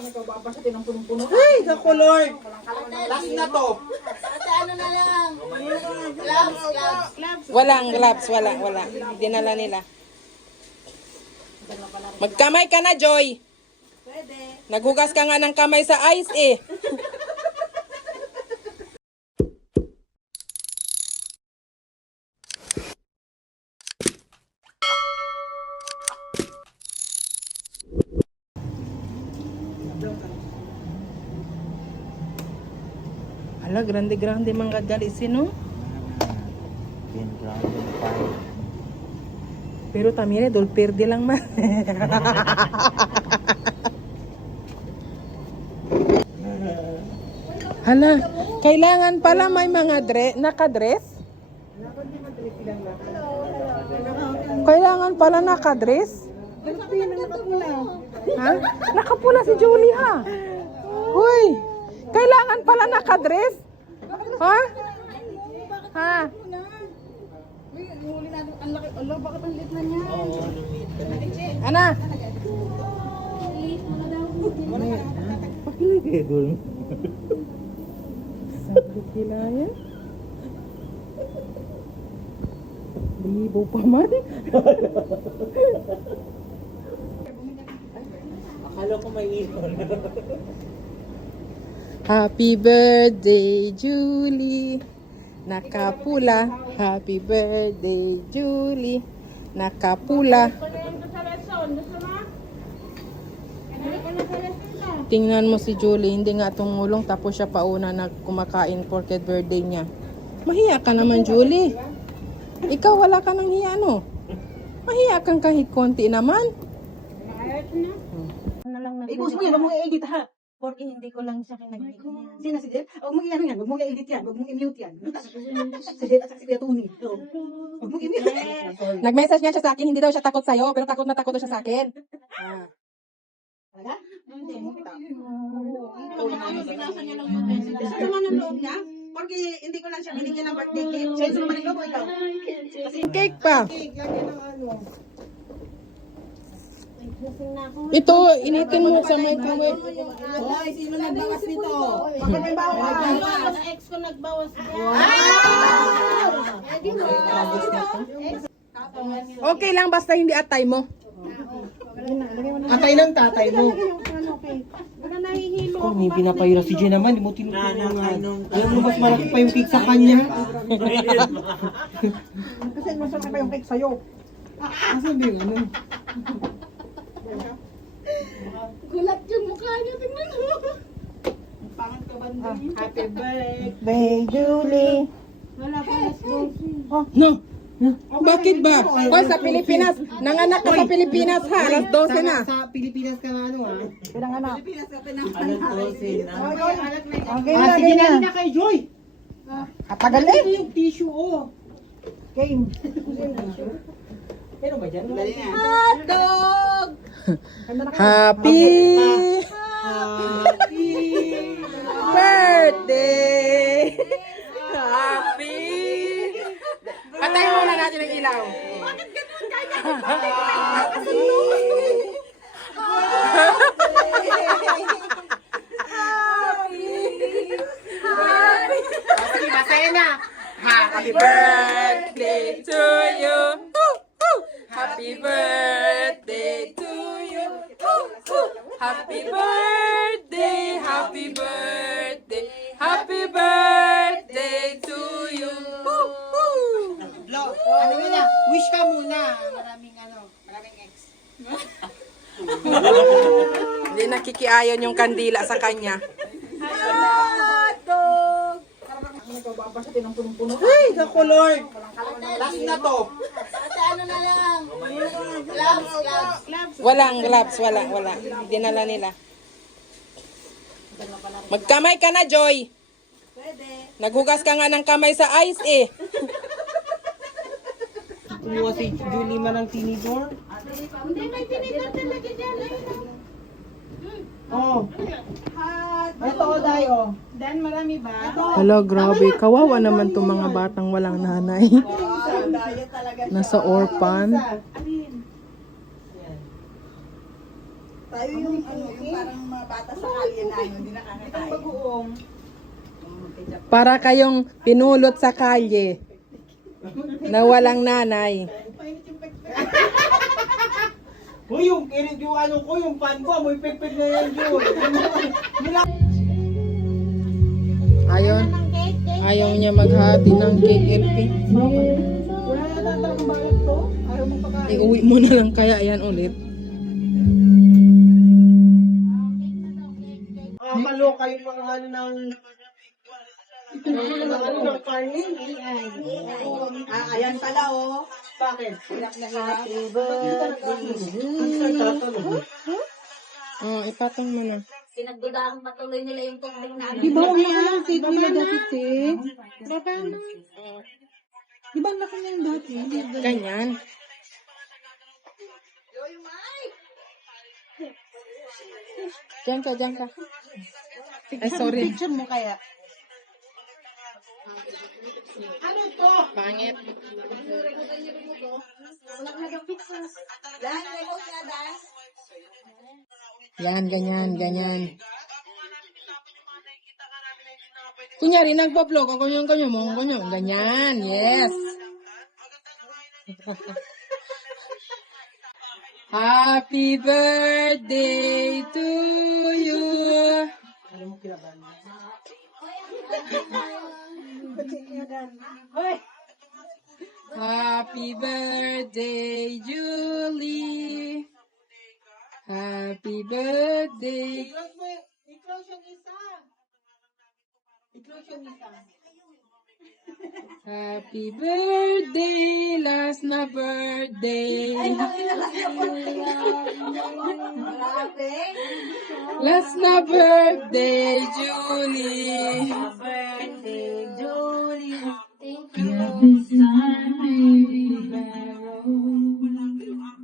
Ay, naku Lord. Last na to. Ate, ano na lang? Gloves, gloves. Walang gloves, wala. Dinala nila. Magkamay ka na, Joy. Pwede. Naghugas ka nga ng kamay sa ice eh. Hala, grande mga gali sino? Pero tamire dol perde lang man. Hala, kailangan pala may mga nakadress? Kailangan pala nakadress? Ha? Nakapula si Julie ha? Hoy, kailangan pala nakadress? Ha? Ha? Bakit ang lit na niya? Ana? Sabi kilaya? Libo pa man? Akala ko may ipon. Happy birthday, Julie. Nakapula. Happy birthday, Julie. Nakapula. Tingnan mo si Julie, hindi nga tumulong tapos siya pauna na kumakain porket birthday niya. Mahiya ka naman, Julie. Ikaw wala ka nang hiya, no? Mahiya kang kahit konti naman. Ibus mo yan, huwag mong i-edit ha. Porque hindi ko lang siya kinag-edit niya. Sino si Jeff? Huwag mong i-ano yan, huwag mong i-edit yan, huwag mong i-mute yan. Si Jeff at si Kuya Tony. Huwag mong i-mute. Nag-message niya siya sa akin, hindi daw siya takot sa'yo, pero takot na takot daw siya sa akin. Talaga? Binasa niya lang yung message. Isa naman ang loob niya. Porque hindi ko lang siya binigyan ng birthday cake. Siya yung naman yung loob mo ikaw. Cake pa. Cake, lagyan ng ano. Ito, initin mo sa microwave. Hoy, sino nagbawas nito? Bakit may bawas? Sa ex ko nagbawas niya. Okay lang, basta hindi atay mo. Atay ng tatay mo. Oh, may pinapahirap si Jen naman, hindi mo tinutulungan. Alam mo, mas malaki pa yung cake sa kanya. Kasi mas malaki pa yung cake sa'yo. Asan ba yung ano? Gulat yung mukha niya, tingnan mo. Happy birthday, Julie. Wala pa nas No. Bakit ba? Hoy, sa Pilipinas, nanganak ka sa Pilipinas ha, alas 12 na. Sa Pilipinas ka na ano ah. Okay, Ah, sige na kay Joy. Katagal Ito yung tissue oh. Game. Pero ba dyan? Dali na. Hotdog! Happy Happy birthday! Happy! Patayin muna natin ang ilaw. Bakit ganun? Sige, masaya na. Happy birthday to you. Happy birthday to you. Happy birthday, happy birthday, happy birthday to you. Lo, ano yun na? Wish ka muna. Maraming ex. Hindi nakikiayon yung kandila sa kanya. Ay, naku Lord. Last na to. Ate, ano na lang? Gloves, gloves. Walang gloves, wala. Dinala nila. Magkamay ka na, Joy. Pwede. Naghugas ka nga ng kamay sa ice eh. Kumuha si Julie man ng tinidor. Hindi, may tinitan talaga dyan. Oh. Ito o Day oh. Dan, marami ba? Hala, grabe. Kawawa naman itong mga batang walang nanay. Nasa orphan. Tayo yung ano, yung parang pata sa kalye na yun, hindi nakakakain. Itong bagoong. Para kayong pinulot sa kalye na walang nanay. Uy, yung ano ko, yung pan ko, amoy pekpek na yan, Jul. Ayaw niya maghati ng cake, FP. Wala na talagang balak to. Ayaw mong pagkain. Iuwi mo na lang kaya yan ulit. Makakaloka yung mga ano ng... ng kanin. Ayan pala oh. Bakit? Happy birthday. Oh, ipatong mo na. Pinagdudahan patuloy nila yung tubig na Di ba ang laki ng cake nila dati, te? Di ba ang laki na yung dati? Ganyan. Diyan ka. Ay, sorry. Picture mo kaya? Pangit. Yan, ganyan. Kunyari, nagpa-vlog ako yung ganyan, yes. Happy birthday to you. Happy birthday, Julie. Happy birthday. Happy birthday, last na birthday. Last na birthday, Julie. birthday, Julie. Thank you.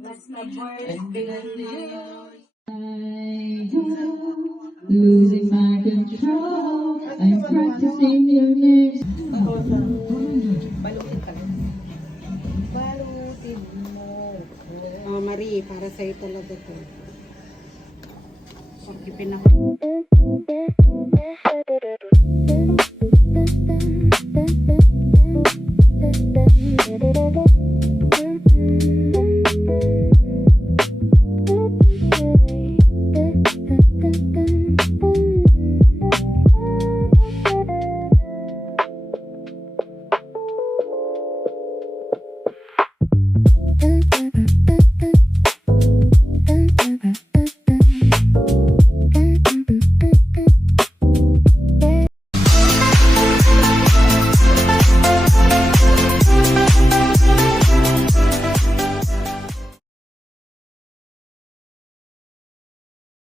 That's my birthday. Losing my control, I'm practicing your names. Balutin mo. Oh, Marie, para sa'yo talaga to. Pagkipin ako.